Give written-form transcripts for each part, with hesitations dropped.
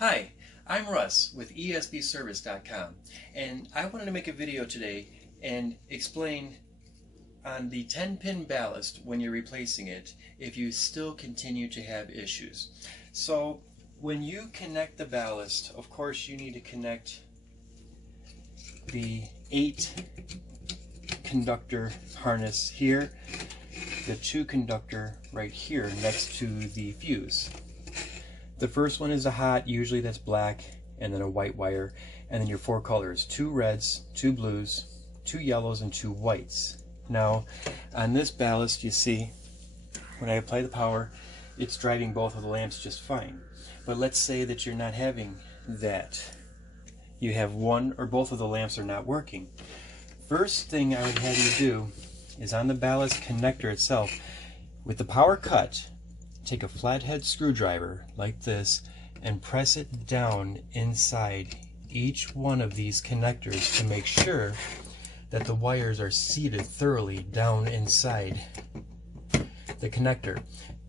Hi, I'm Russ with ESBService.com, and I wanted to make a video today and explain on the 10-pin ballast when you're replacing it if you still continue to have issues. So when you connect the ballast, of course you need to connect the 8 conductor harness here, the 2 conductor right here next to the fuse. The first one is a hot, usually that's black, and then a white wire, and then your 4 colors, 2 reds, 2 blues, 2 yellows, and 2 whites. Now, on this ballast, you see, when I apply the power, it's driving both of the lamps just fine. But let's say that you're not having that. You have one or both of the lamps are not working. First thing I would have you do is on the ballast connector itself, with the power cut, take a flathead screwdriver like this and press it down inside each one of these connectors to make sure that the wires are seated thoroughly down inside the connector.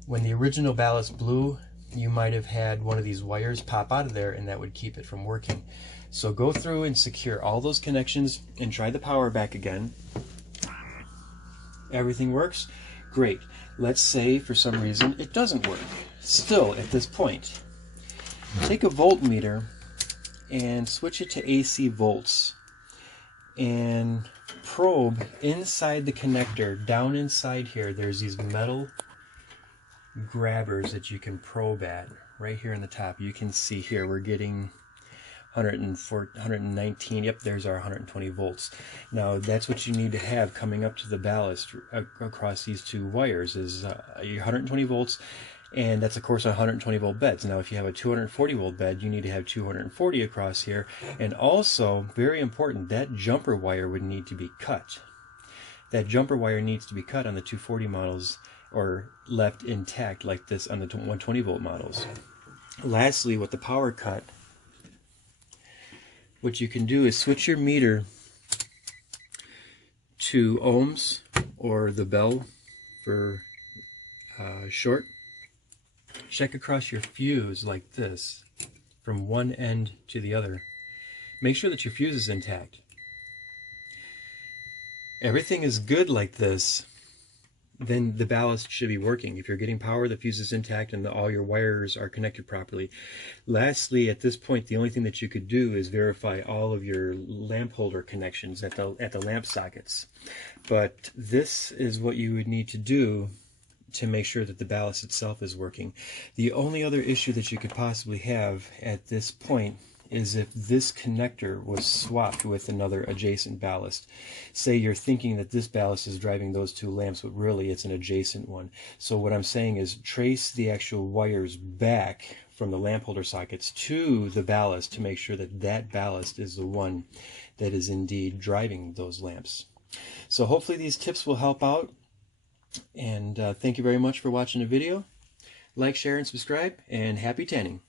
When the original ballast blew, you might have had one of these wires pop out of there and that would keep it from working. So go through and secure all those connections and try the power back again. Everything works? Great. Let's say for some reason it doesn't work. Still, at this point, take a voltmeter and switch it to AC volts and probe inside the connector. Down inside here, there's these metal grabbers that you can probe at. Right here on the top, you can see here we're getting 119, yep, there's our 120 volts. Now that's what you need to have coming up to the ballast across these 2 wires is your 120 volts, and that's of course 120 volt beds. Now if you have a 240 volt bed, you need to have 240 across here, and also, very important, that jumper wire would need to be cut. That jumper wire needs to be cut on the 240 models or left intact like this on the 120 volt models. Lastly, with the power cut, what you can do is switch your meter to ohms or the bell for short. Check across your fuse like this from one end to the other. Make sure that your fuse is intact. Everything is good like this, then the ballast should be working. If you're getting power, the fuse is intact, and all your wires are connected properly. Lastly, at this point, the only thing that you could do is verify all of your lamp holder connections at the lamp sockets. But this is what you would need to do to make sure that the ballast itself is working. The only other issue that you could possibly have at this point is if this connector was swapped with another adjacent ballast. Say you're thinking that this ballast is driving those 2 lamps, but really it's an adjacent one. So what I'm saying is trace the actual wires back from the lamp holder sockets to the ballast to make sure that that ballast is the one that is indeed driving those lamps. So hopefully these tips will help out, and thank you very much for watching the video. Like, share, and subscribe, and happy tanning.